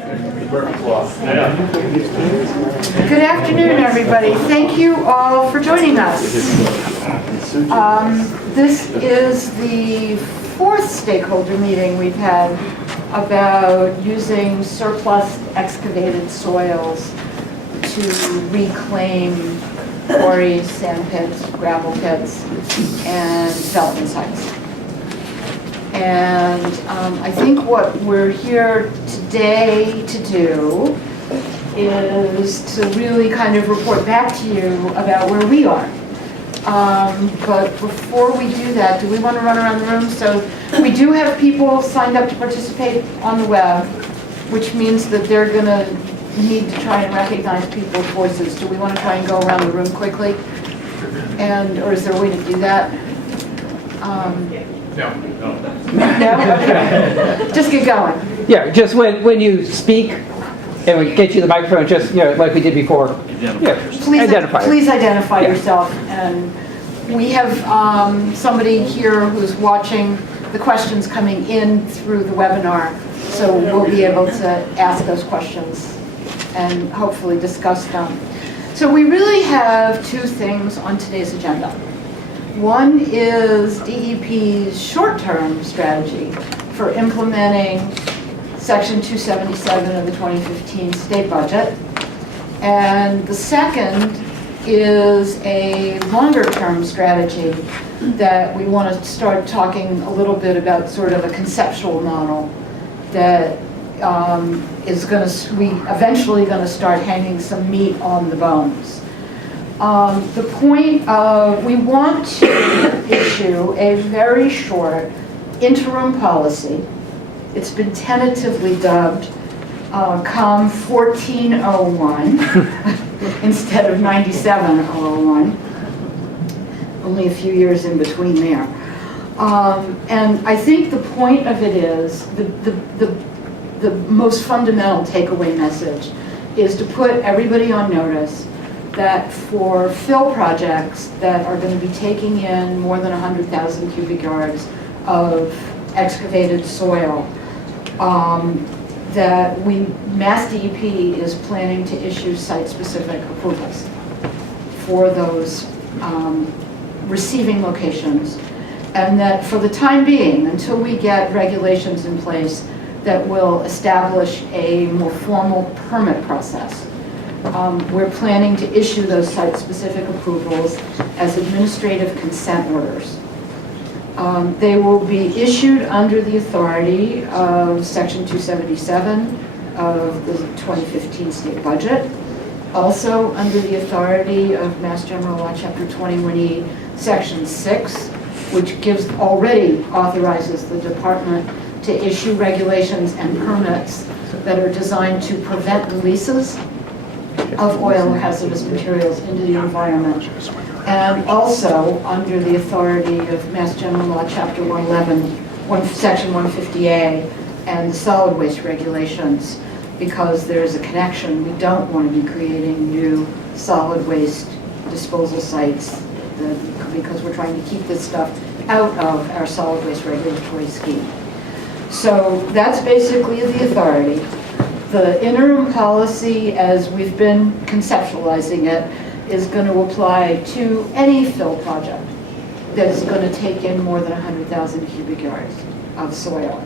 Good afternoon, everybody. Thank you all for joining us. This is the fourth stakeholder meeting we've had about using surplus excavated soils to reclaim quarries, sand pits, gravel pits, and development sites. And I think what we're here today to do is to really kind of report back to you about where we are. But before we do that, do we want to run around the room? So we do have people signed up to participate on the web, which means that they're going to need to try and recognize people's voices. Do we want to try and go around the room quickly? Or is there a way to do that? No. No? Okay. Just get going. Yeah, just when you speak and we get you the microphone, just like we did before. Please identify yourself. And we have somebody here who's watching the questions coming in through the webinar, so we'll be able to ask those questions and hopefully discuss them. So we really have two things on today's agenda. One is DEP's short-term strategy for implementing Section 277 of the 2015 state budget. And the second is a longer-term strategy that we want to start talking a little bit about, sort of a conceptual model that is going to, eventually going to start hanging some meat on the bones. The point of, we want to issue a very short interim policy. It's been tentatively dubbed COM 1401 instead of 9701. Only a few years in between there. And I think the point of it is, the most fundamental takeaway message is to put everybody on notice that for fill projects that are going to be taking in more than 100,000 cubic yards of excavated soil, that MassDEP is planning to issue site-specific approvals for those receiving locations, and that for the time being, until we get regulations in place that will establish a more formal permit process, we're planning to issue those site-specific approvals as administrative consent orders. They will be issued under the authority of Section 277 of the 2015 state budget, also under the authority of Mass General Law, Chapter 21E, Section 6, which already authorizes the department to issue regulations and permits that are designed to prevent releases of oil or hazardous materials into the environment, and also under the authority of Mass General Law, Chapter 111, Section 150A, and the solid waste regulations, because there's a connection. We don't want to be creating new solid waste disposal sites because we're trying to keep this stuff out of our solid waste regulatory scheme. So that's basically the authority. The interim policy, as we've been conceptualizing it, is going to apply to any fill project that is going to take in more than 100,000 cubic yards of soil.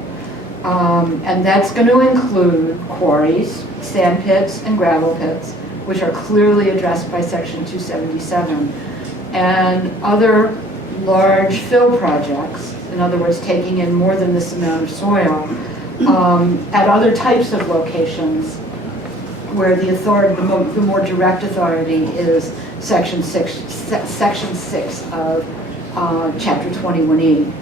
And that's going to include quarries, sand pits, and gravel pits, which are clearly addressed by Section 277, and other large fill projects, in other words, taking in more than this amount of soil, at other types of locations where the authority, the more direct authority is Section 6 of Chapter 21E.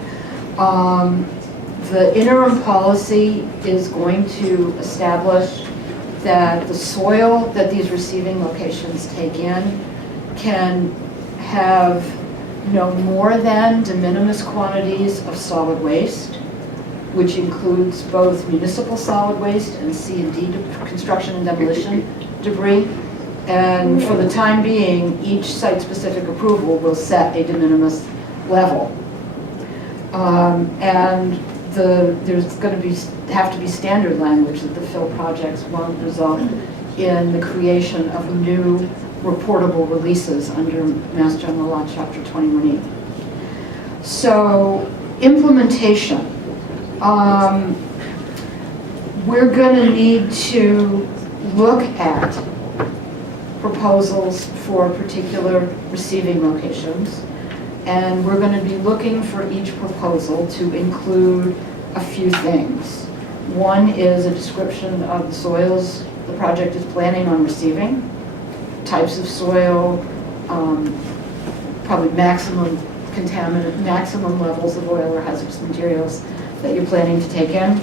The interim policy is going to establish that the soil that these receiving locations take in can have no more than de minimis quantities of solid waste, which includes both municipal solid waste and C&D construction and demolition debris. And for the time being, each site-specific approval will set a de minimis level. And there's going to have to be standard language that the fill projects won't result in the creation of new reportable releases under Mass General Law, Chapter 21E. So, implementation. We're going to need to look at proposals for particular receiving locations, and we're going to be looking for each proposal to include a few things. One is a description of the soils the project is planning on receiving, types of soil, probably maximum contaminant, maximum levels of oil or hazardous materials that you're planning to take in,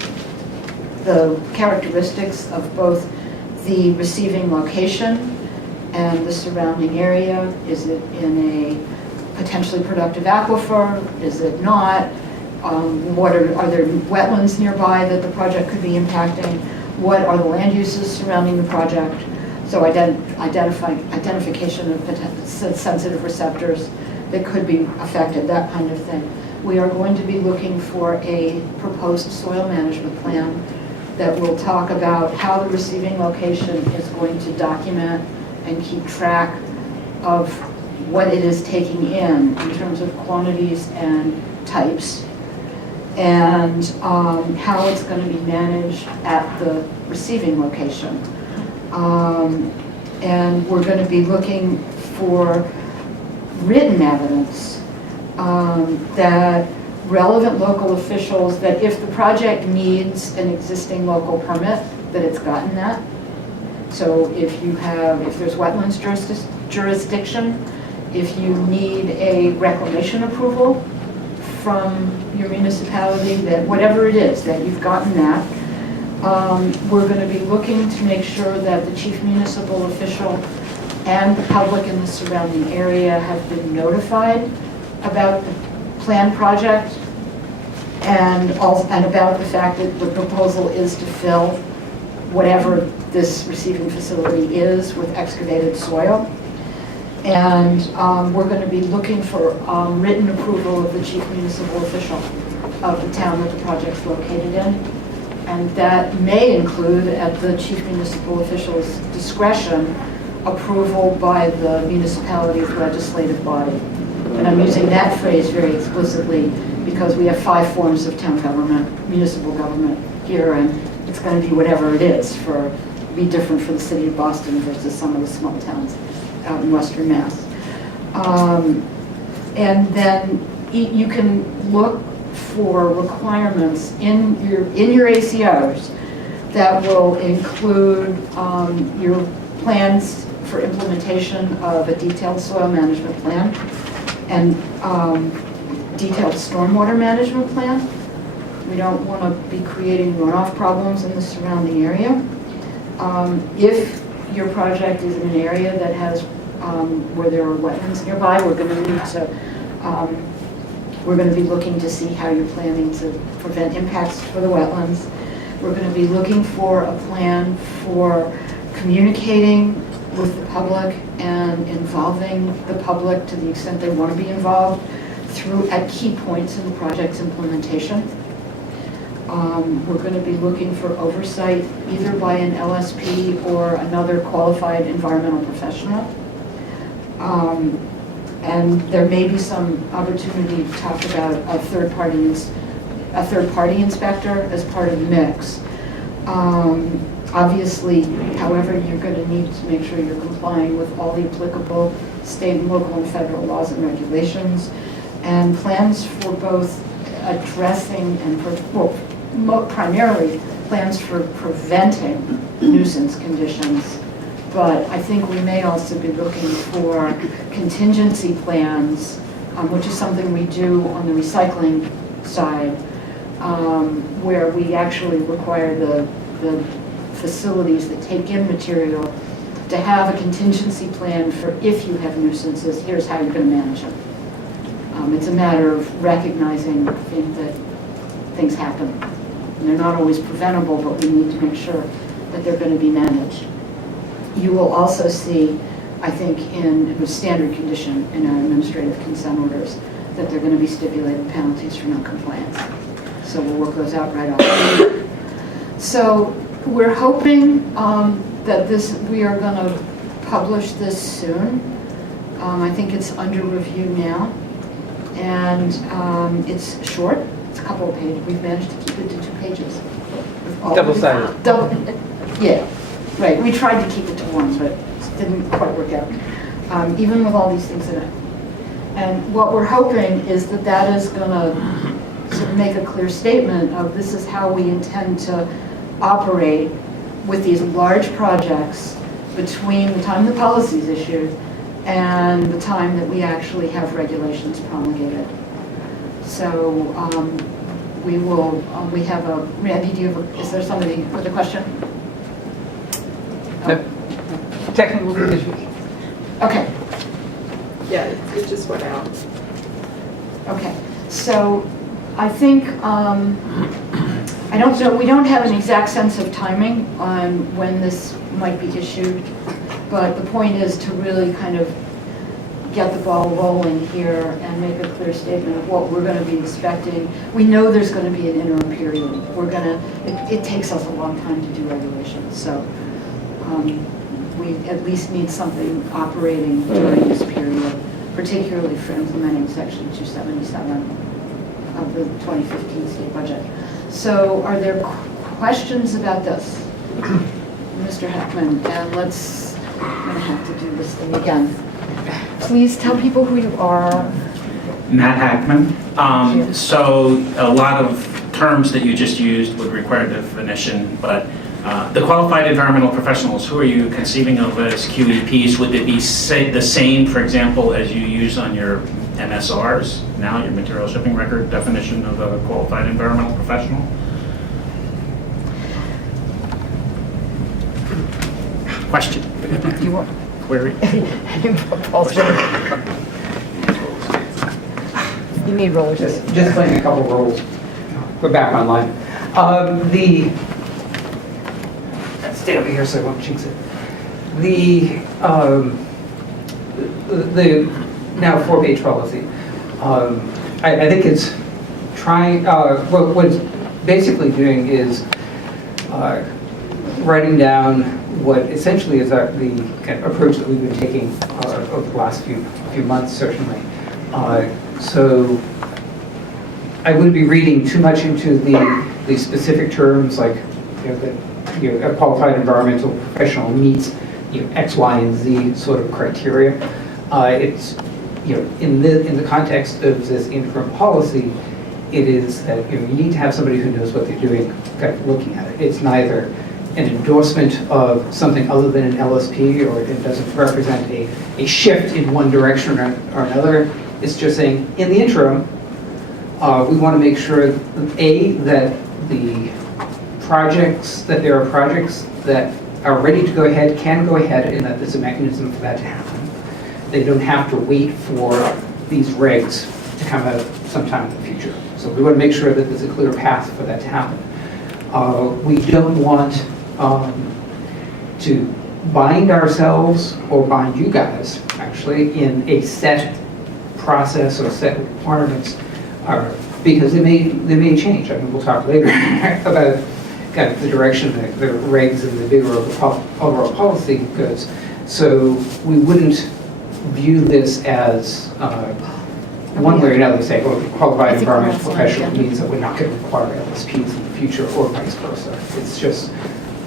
the characteristics of both the receiving location and the surrounding area. Is it in a potentially productive aquifer? Is it not? Are there wetlands nearby that the project could be impacting? What are the land uses surrounding the project? So identification of sensitive receptors that could be affected, that kind of thing. We are going to be looking for a proposed soil management plan that will talk about how the receiving location is going to document and keep track of what it is taking in terms of quantities and types, and how it's going to be managed at the receiving location. And we're going to be looking for written evidence that relevant local officials, that if the project needs an existing local permit, that it's gotten that. So if there's wetlands jurisdiction, if you need a reclamation approval from your municipality, that whatever it is, that you've gotten that. We're going to be looking to make sure that the chief municipal official and the public in the surrounding area have been notified about the planned project and about the fact that the proposal is to fill whatever this receiving facility is with excavated soil. And we're going to be looking for written approval of the chief municipal official of the town that the project's located in. And that may include, at the chief municipal official's discretion, approval by the municipality's legislative body. And I'm using that phrase very explicitly because we have 5 forms of town government, municipal government here, and it's going to be whatever it is, be different for the city of Boston versus some of the small towns out in Western Mass. And then you can look for requirements in your ACOs that will include your plans for implementation of a detailed soil management plan and detailed stormwater management plan. We don't want to be creating runoff problems in the surrounding area. If your project is in an area that has where there are wetlands nearby, we're going to be looking to see how you're planning to prevent impacts for the wetlands. We're going to be looking for a plan for communicating with the public and involving the public to the extent they want to be involved at key points in the project's implementation. We're going to be looking for oversight either by an LSP or another qualified environmental professional. And there may be some opportunity to talk about a third-party inspector as part of the mix. Obviously, however, you're going to need to make sure you're complying with all the applicable state and local and federal laws and regulations, and plans for both addressing and primarily plans for preventing nuisance conditions. But I think we may also be looking for contingency plans, which is something we do on the recycling side, where we actually require the facilities that take in material to have a contingency plan for if you have nuisances, here's how you're going to manage it. It's a matter of recognizing that things happen. And they're not always preventable, but we need to make sure that they're going to be managed. You will also see, I think, in a standard condition in our administrative consent orders, that there are going to be stipulated penalties for noncompliance. So we'll work those out right off. So we're hoping that we are going to publish this soon. I think it's under review now. And it's short, it's a couple of pages. We've managed to keep it to 2 pages. Double-sided. Yeah, right. We tried to keep it to 1, but it didn't quite work out, even with all these things in it. And what we're hoping is that that is going to sort of make a clear statement of this is how we intend to operate with these large projects between the time the policy is issued and the time that we actually have regulations promulgated. So we have a, Randy, is there somebody with a question? No. Technical issues. Okay. Yeah, it just went out. Okay, so I think, I don't know, we don't have an exact sense of timing on when this might be issued, but the point is to really kind of get the ball rolling here and make a clear statement of what we're going to be expecting. We know there's going to be an interim period. It takes us a long time to do regulations, so we at least need something operating during this period, particularly for implementing Section 277 of the 2015 state budget. So are there questions about this? Mr. Heckman, and I'm going to have to do this thing again. Please tell people who you are. Matt Hackman. So a lot of terms that you just used would require definition, but the qualified environmental professionals, who are you conceiving of as QEPs? Would they be the same, for example, as you use on your MSRs, now your material shipping record definition of a qualified environmental professional? Question. You want? Query. You need rollers. Just playing a couple roles. We're back online. Stay over here so I won't jinx it. The now 4-page policy. I think it's trying. What it's basically doing is writing down what essentially is the kind of approach that we've been taking over the last few months, certainly. So I wouldn't be reading too much into the specific terms, like a qualified environmental professional meets X, Y, and Z sort of criteria. It's in the context of this interim policy, it is that you need to have somebody who knows what they're doing, kind of looking at it. It's neither an endorsement of something other than an LSP, or it doesn't represent a shift in one direction or another. It's just saying, in the interim, we want to make sure, A, that there are projects that are ready to go ahead, can go ahead, and that there's a mechanism for that to happen. They don't have to wait for these regs to come out sometime in the future. So we want to make sure that there's a clear path for that to happen. We don't want to bind ourselves or bind you guys, actually, in a set process or set requirements, because they may change. I mean, we'll talk later about kind of the direction that the regs and the bigger overall policy goes. So we wouldn't view this as one way or another, say, oh, qualified environmental professional means that we're not going to require LSPs in the future, or vice versa. It's just,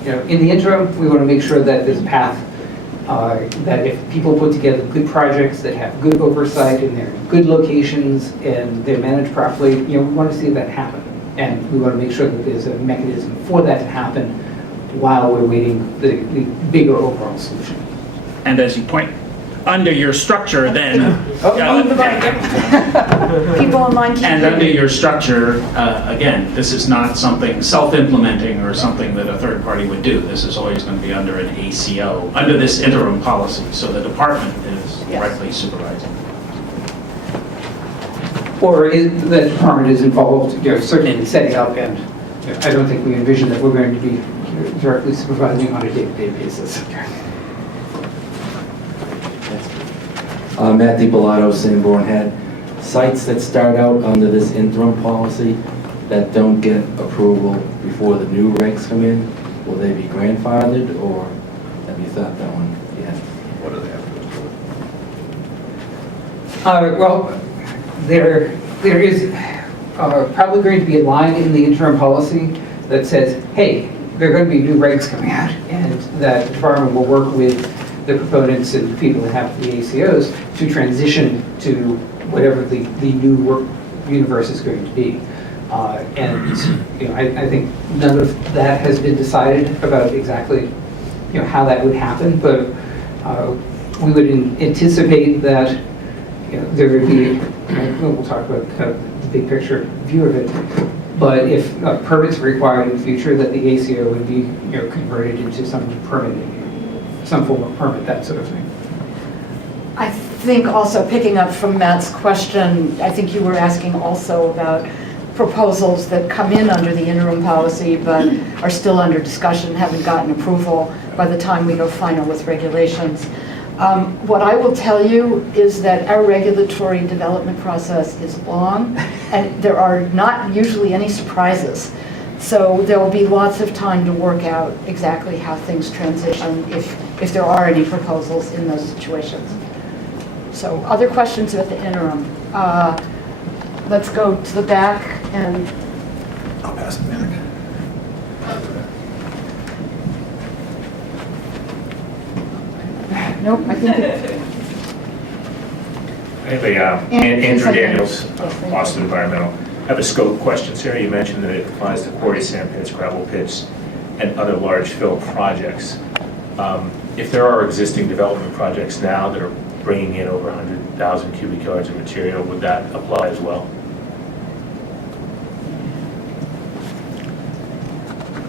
in the interim, we want to make sure that there's a path, that if people put together good projects that have good oversight and they're in good locations and they're managed properly, we want to see that happen. And we want to make sure that there's a mechanism for that to happen while we're waiting the bigger overall solution. And as you point, under your structure then... People online can't And hear under you. your structure, again, this is not something self-implementing or something that a third party would do. This is always going to be under an ACO, under this interim policy, so the department is directly supervising. Or the department is involved, certainly in setting up, and I don't think we envision that we're going to be directly supervising on a day-to-day basis. Matt DiPilato, Sanborn Head. Sites that start out under this interim policy that don't get approval before the new regs come in, will they be grandfathered, or have you thought that one yet? What do they have to do? Well, there is probably going to be a line in the interim policy that says, hey, there are going to be new regs coming out, and that the department will work with the proponents and the people that have the ACOs to transition to whatever the new work universe is going to be. And I think none of that has been decided about exactly how that would happen, but we would anticipate that there would be, we'll talk about kind of the big picture view of it, but if permits are required in the future, that the ACO would be converted into some form of permit, that sort of thing. I think also picking up from Matt's question, I think you were asking also about proposals that come in under the interim policy but are still under discussion, haven't gotten approval by the time we go final with regulations. What I will tell you is that our regulatory development process is long, and there are not usually any surprises. So there will be lots of time to work out exactly how things transition if there are any proposals in those situations. So other questions about the interim? Let's go to the back and. I'll pass it back. Nope, I think it. Anyway, Andrew Daniels, Boston Environmental. I have a scope questions here. You mentioned that it applies to quarry, sand pits, gravel pits, and other large fill projects. If there are existing development projects now that are bringing in over 100,000 cubic yards of material, would that apply as well?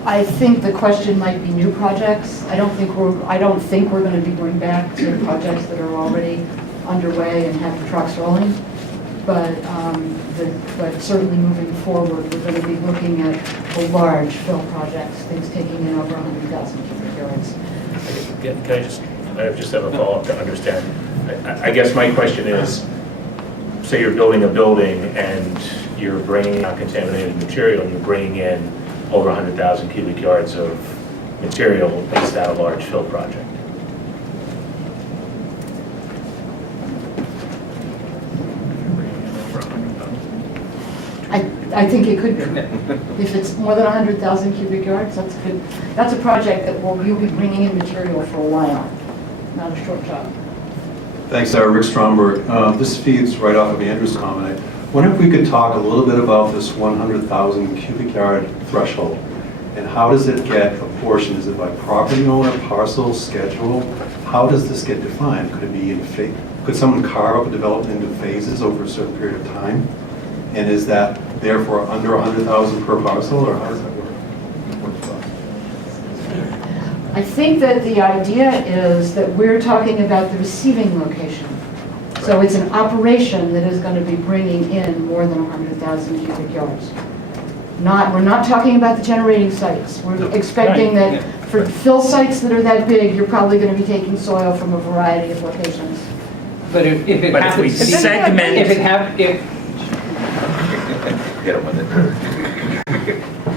I think the question might be new projects. I don't think we're going to be going back to projects that are already underway and have the trucks rolling. But certainly moving forward, we're going to be looking at the large fill projects, things taking in over 100,000 cubic yards. I just have a follow-up to understand. I guess my question is, say you're building a building and you're bringing out contaminated material and you're bringing in over 100,000 cubic yards of material, is that a large fill project? I think it could be. If it's more than 100,000 cubic yards, that's good. That's a project that you'll be bringing in material for a while, not a short job. Thanks, Rick Stromberg. This feeds right off of Andrew's comment. I wonder if we could talk a little bit about this 100,000 cubic yard threshold, and how does it get apportioned? Is it by property owner, parcel, schedule? How does this get defined? Could it be in could someone carve up a development into phases over a certain period of time? And is that therefore under 100,000 per parcel, or how does that work? I think that the idea is that we're talking about the receiving location. So it's an operation that is going to be bringing in more than 100,000 cubic yards. We're not talking about the generating sites. We're expecting that for fill sites that are that big, you're probably going to be taking soil from a variety of locations. But if it But if happens we to be, segment, Get them with it.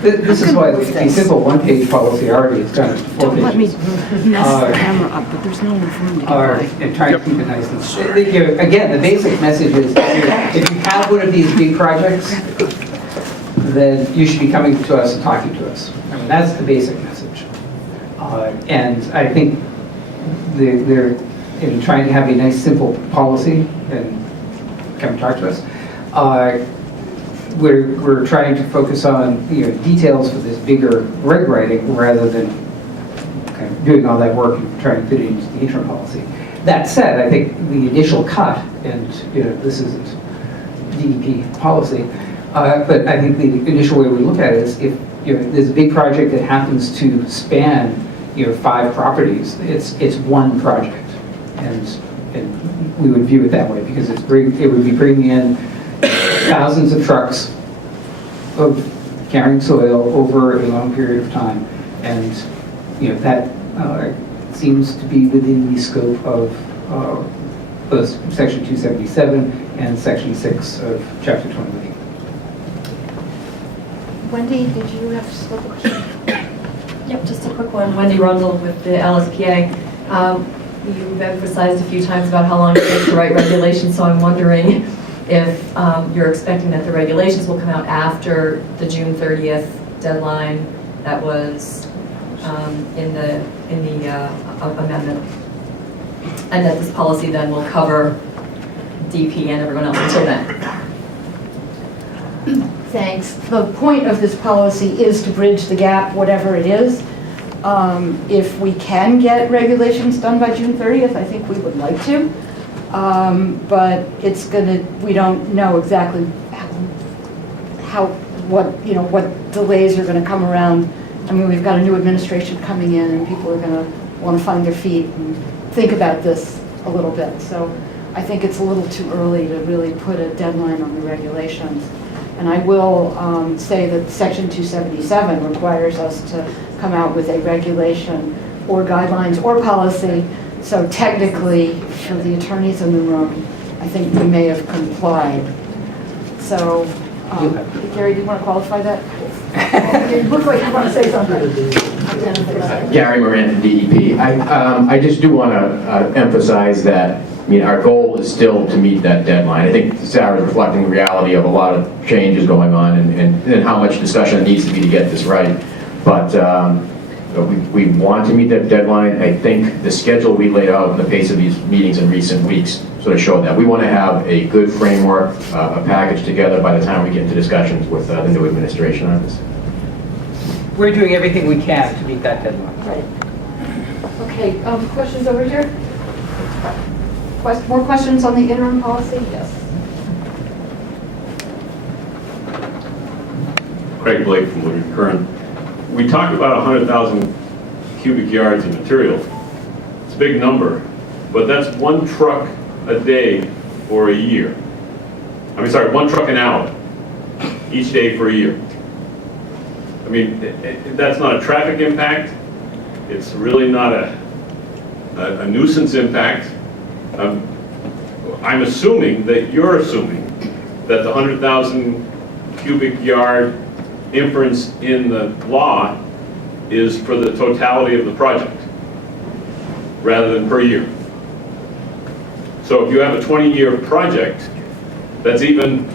this is why a simple one-page policy already is done in 4 Don't let me pages. mess the camera up, but there's no one for me to Are, buy. and trying to keep it nice and again, the basic message is if you have one of these big projects, then you should be coming to us and talking to us. I mean, that's the basic message. And I think they're in trying to have a nice, simple policy and come and talk to us. We're trying to focus on details for this bigger reg writing rather than kind of doing all that work and trying to fit it into the interim policy. That said, I think the initial cut, and this isn't DEP policy, but I think the initial way we look at it is if there's a big project that happens to span 5 properties, it's one project, and we would view it that way because it would be bringing in thousands of trucks of carrying soil over a long period of time, and that seems to be within the scope of both Section 277 and Section 6 of Chapter 28. Wendy, did you have still a question? Yep, just a quick one. Wendy Rundle with the LSPA. You've emphasized a few times about how long it takes to write regulations, so I'm wondering if you're expecting that the regulations will come out after the June 30th deadline that was in the amendment, and that this policy then will cover DP and everyone else until then. Thanks. The point of this policy is to bridge the gap, whatever it is. If we can get regulations done by June 30th, I think we would like to. But we don't know exactly what delays are going to come around. I mean, we've got a new administration coming in and people are going to want to find their feet and think about this a little bit. So I think it's a little too early to really put a deadline on the regulations. And I will say that Section 277 requires us to come out with a regulation or guidelines or policy. So technically, for the attorneys in the room, I think we may have complied. So, Gary, do you want to qualify that? You look like you want to say something. Gary Moran from DEP. I just do want to emphasize that, I mean, our goal is still to meet that deadline. I think Sarah is reflecting the reality of a lot of changes going on and how much discussion needs to be to get this right. But we want to meet that deadline. I think the schedule we laid out and the pace of these meetings in recent weeks sort of showed that. We want to have a good framework, a package together by the time we get into discussions with the new administration on this. We're doing everything we can to meet that deadline. Right. Okay, questions over here? More questions on the interim policy? Yes. Craig Blake from Woodard Curran. We talked about 100,000 cubic yards of material. It's a big number, but that's one truck a day for a year. I mean, sorry, one truck an hour each day for a year. I mean, that's not a traffic impact. It's really not a nuisance impact. I'm assuming that you're assuming that the 100,000 cubic yard inference in the law is for the totality of the project rather than per year. So if you have a 20-year project, that's even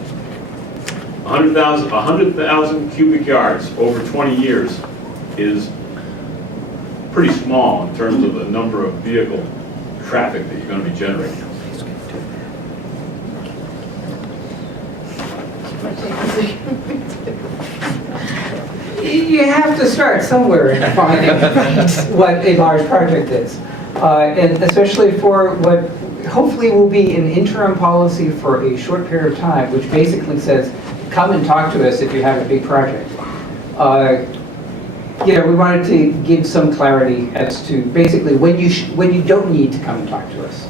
100,000 cubic yards over 20 years is pretty small in terms of the number of vehicle traffic that you're going to be generating. You have to start somewhere in defining what a large project is. And especially for what hopefully will be an interim policy for a short period of time, which basically says, come and talk to us if you have a big project. We wanted to give some clarity as to basically when you don't need to come and talk to us.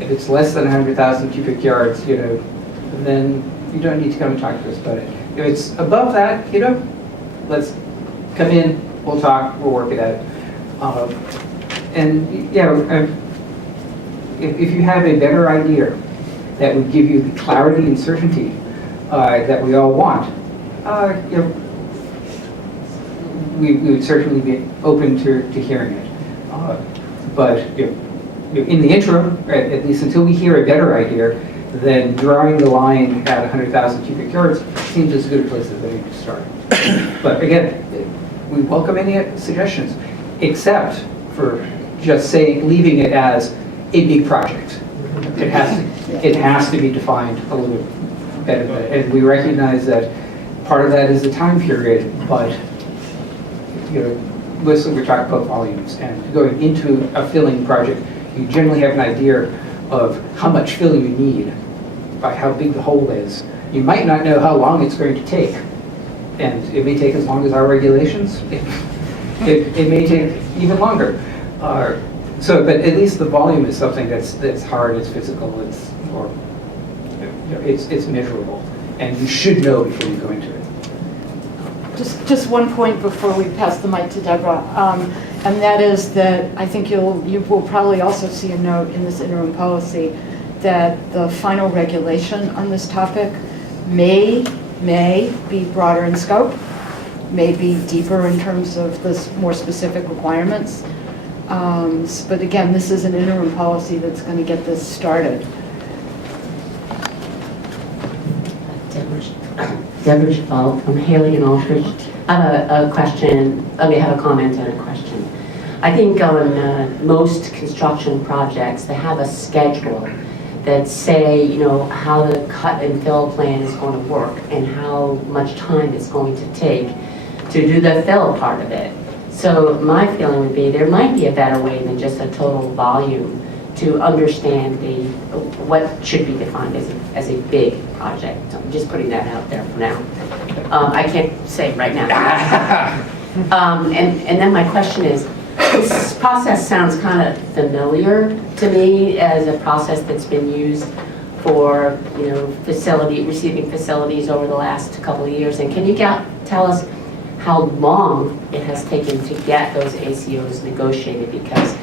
If it's less than 100,000 cubic yards, then you don't need to come and talk to us about it. If it's above that, let's come in, we'll talk, we'll work it out. If you have a better idea that would give you the clarity and certainty that we all want, we would certainly be open to hearing it. But in the interim, at least until we hear a better idea, then drawing the line at 100,000 cubic yards seems as good a place as any to start. But again, we welcome any suggestions, except for just leaving it as a big project. It has to be defined a little bit better. And we recognize that part of that is the time period, but listen, we're talking about volumes, and going into a filling project, you generally have an idea of how much fill you need by how big the hole is. You might not know how long it's going to take, and it may take as long as our regulations. It may take even longer. But at least the volume is something that's hard, it's physical, it's measurable, and you should know before you go into it. Just one point before we pass the mic to Deborah, and that is that I think you will probably also see a note in this interim policy that the final regulation on this topic may be broader in scope, may be deeper in terms of the more specific requirements. But again, this is an interim policy that's going to get this started. Deborah Chabal from Haley and Aldrich. I have a question, I have a comment and a question. I think on most construction projects, they have a schedule that say, you know, how the cut and fill plan is going to work and how much time it's going to take to do the fill part of it. So my feeling would be there might be a better way than just a total volume to understand what should be defined as a big project. I'm just putting that out there for now. I can't say right now. And then my question is, this process sounds kind of familiar to me as a process that's been used for, you know, receiving facilities over the last couple of years. And can you tell us how long it has taken to get those ACOs negotiated? Because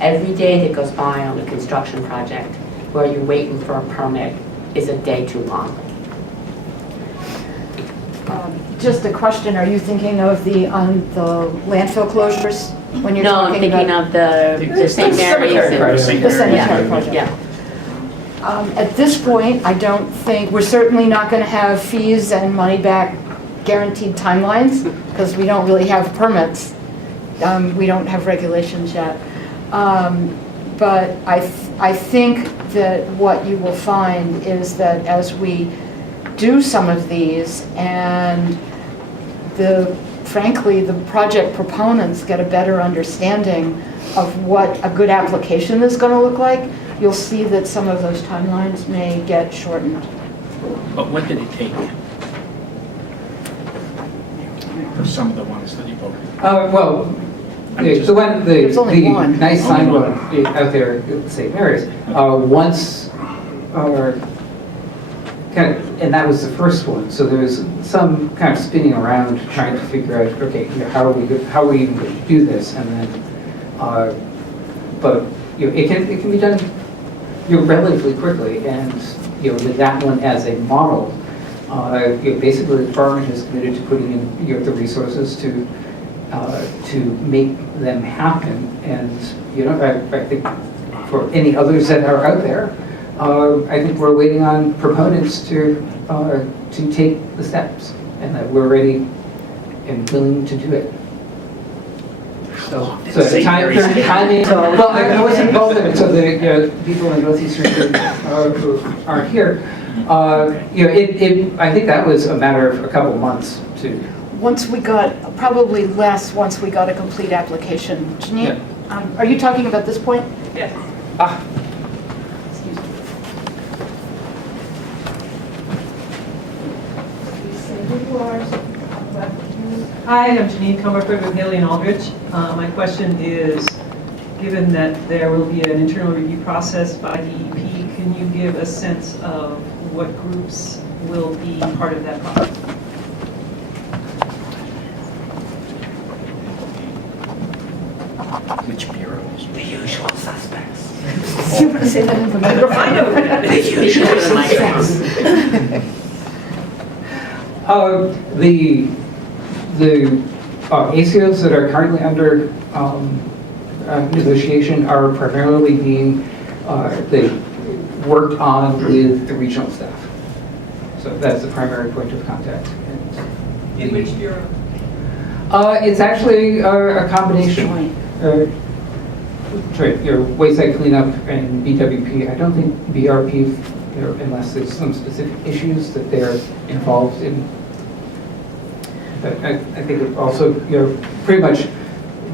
every day that goes by on a construction project where you're waiting for a permit is a day too long. Just a question, are you thinking of the landfill closures when you're No, talking I'm thinking about? of the St. Mary's. The cemetery project. Yeah. At this point, I don't think, we're certainly not going to have fees and money back guaranteed timelines because we don't really have permits. We don't have regulations yet. But I think that what you will find is that as we do some of these and frankly, the project proponents get a better understanding of what a good application is going to look like, you'll see that some of those timelines may get shortened. But what did it take for some of the ones that you voted? Well, just- the one, There's only one. nice Only sign one. one out there at St. Mary's, once, and that was the first one, so there was some kind of spinning around trying to figure out, okay, you know, how are we even going to do this? And then, but you know, it can be done, you know, relatively quickly, and you know, with that one as a model, you know, basically the department has committed to putting in, you know, the resources to make them happen. And you know, I think for any others that are out there, I think we're waiting on proponents to take the steps, and that we're ready and willing to do it. So the timing. Well, I was involved in it, so the people in Northeastern who aren't here. You know, I think that was a matter of a couple months to. Once we got, probably less once we got a complete application. Janine, are you talking about this point? Yes. Excuse me. Please say who you are, so we can talk about you. Hi, I'm Janine Comerford with Haley and Aldrich. My question is, given that there will be an internal review process by DEP, can you give a sense of what groups will be part of that process? Which bureaus? The usual suspects. You want to say that in the microphone? I know that. The usual The ACOs that are currently under negotiation are primarily being they worked on with the regional staff. So that's the primary point of contact. And In which bureau? it's actually a combination. Your wayside cleanup and BWP. I don't think BRP, unless there's some specific issues that they're involved in. But I think it also, pretty much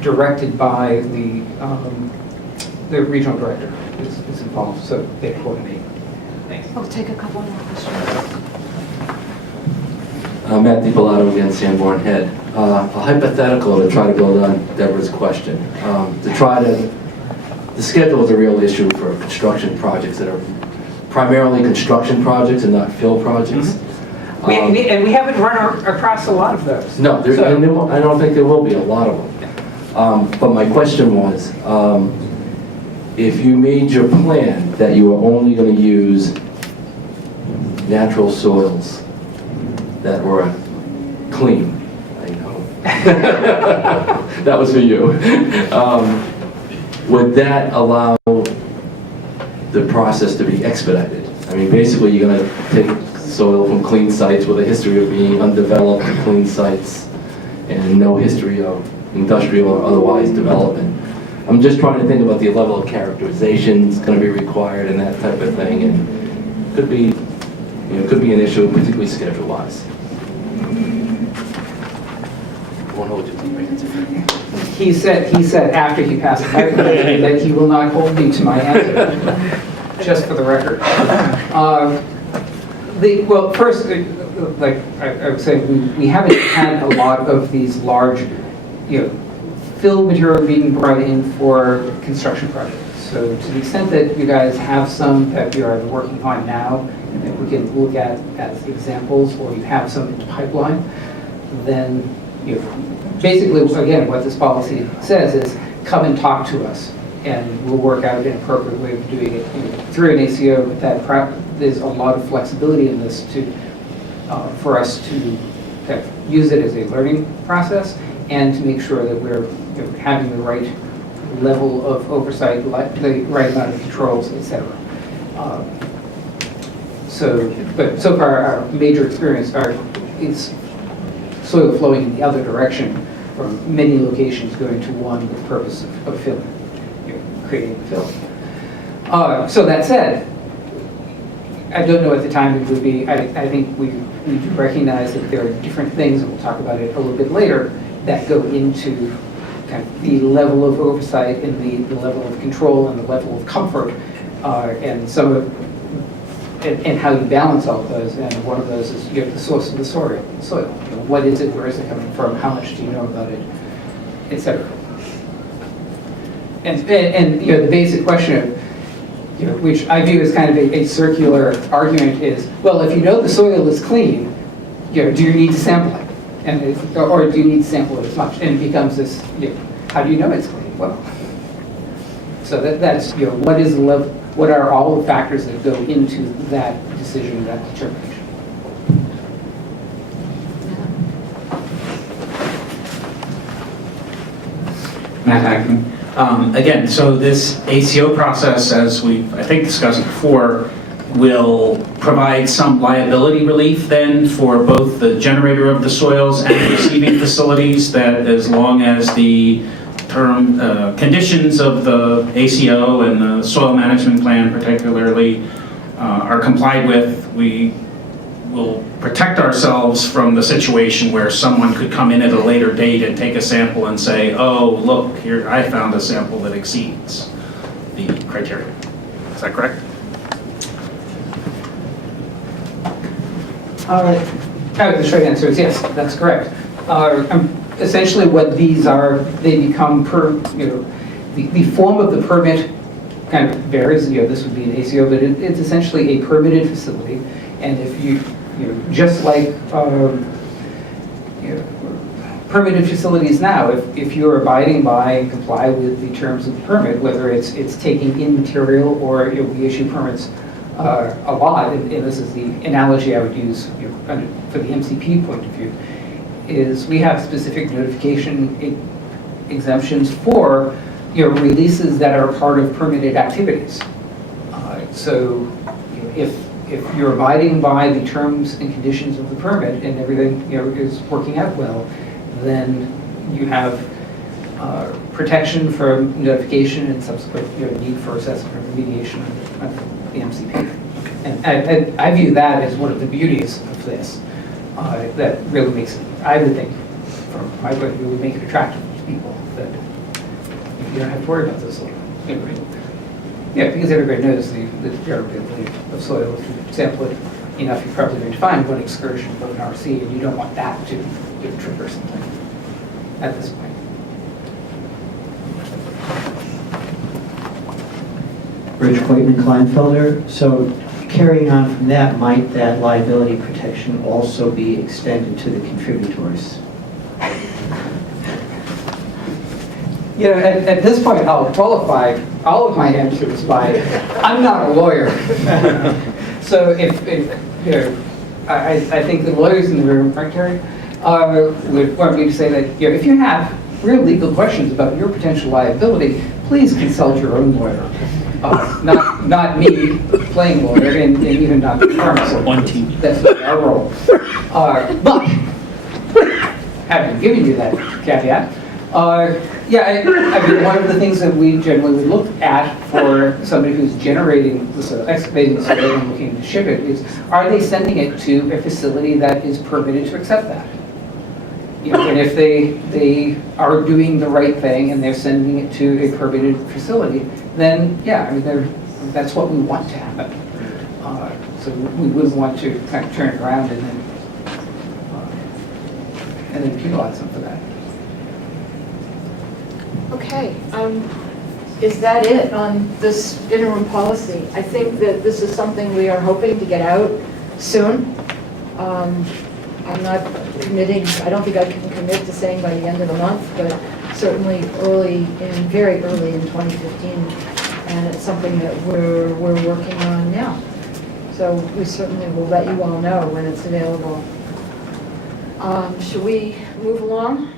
directed by the regional director is involved, so they coordinate. Thanks. We'll take a couple more questions. Matt DiPilato again, Sanborn Head. A hypothetical to try to build on Deborah's question. The schedule is a real issue for construction projects that are primarily construction projects and not fill projects. Mm-hmm. And we haven't run across a lot of those. No, I don't think there will be a lot of them. But my question was, if you made your plan that you were only going to use natural soils that were clean, That was for you. Would that allow the process to be expedited? I mean, basically, you're going to take soil from clean sites with a history of being undeveloped to clean sites and no history of industrial or otherwise development. I'm just trying to think about the level of characterization that's going to be required and that type of thing, and could be, could be an issue, particularly schedule-wise. Won't hold you to the answer. He said after he passed the microphone that he will not hold me to my answer, just for the record. Well, first, like I would say, we haven't had a lot of these large, fill material being brought in for construction projects. So to the extent that you guys have some that you are working on now, and that we can look at as examples, or you have some in the pipeline, then basically, again, what this policy says is come and talk to us, and we'll work out an appropriate way of doing it through an ACO. There's a lot of flexibility in this for us to use it as a learning process, and to make sure that we're having the right level of oversight, the right amount of controls, etc. But so far, our major experience is soil flowing in the other direction from many locations going to one with the purpose of filling, creating the fill. So that said, I don't know at the time it would be, I think we do recognize that there are different things, and we'll talk about it a little bit later, that go into kind of the level of oversight and the level of control and the level of comfort, and some of and how you balance all of those. And one of those is the source of the soil. What is it? Where is it coming from? How much do you know about it, etc. And the basic question of which I view as kind of a circular argument is, well, if you know the soil is clean, do you need to sample it? Or do you need to sample it as much? And it becomes this, how do you know it's clean? Well, so that's, what is the level, what are all the factors that go into that decision, that determination? Matt Hackman. Again, so this ACO process, as we've, I think, discussed before, will provide some liability relief then for both the generator of the soils and the receiving facilities, that as long as the term conditions of the ACO and the soil management plan particularly are complied with, we will protect ourselves from the situation where someone could come in at a later date and take a sample and say, oh, look, here, I found a sample that exceeds the criteria. Is that correct? The short answer is yes, that's correct. Essentially what these are, they become the form of the permit kind of varies. This would be an ACO, but it's essentially a permitted facility. And if just like permitted facilities now, if you're abiding by and comply with the terms of the permit, whether it's taking in material or we issue permits a lot, and this is the analogy I would use for the MCP point of view, is we have specific notification exemptions for releases that are part of permitted activities. So if you're abiding by the terms and conditions of the permit and everything is working out well, then you have protection from notification and subsequent need for assessment or remediation under the MCP. And I view that as one of the beauties of this. That really makes it, I would think, from my point of view, would make it attractive to people, that you don't have to worry about this. Because everybody knows the variability of soil. If you sample it enough, you're probably going to find one excursion of an RC, and you don't want that to trigger something at this point. Rich Clayton, Kleinfelder. So carrying on from that, might that liability protection also be extended to the contributors? At this point, I'll qualify all of my answers by, I'm not a lawyer. So if I think the lawyers in the room, right, Terry? would want me to say that, if you have real legal questions about your potential liability, please consult your own lawyer. Not me playing lawyer, and even not the firm. One team. That's not our role. But, having given you that caveat, I mean, one of the things that we generally would look at for somebody who's generating the soil, excavating the soil and looking to ship it is, are they sending it to a facility that is permitted to accept that? And if they are doing the right thing and they're sending it to a permitted facility, then I mean, that's what we want to happen. So we wouldn't want to kind of turn it around and then penalize them for that. Okay, is that it on this interim policy? I think that this is something we are hoping to get out soon. I'm not committing, I don't think I can commit to saying by the end of the month, but certainly very early in 2015. And it's something that we're working on now. So we certainly will let you all know when it's available. Should we move along?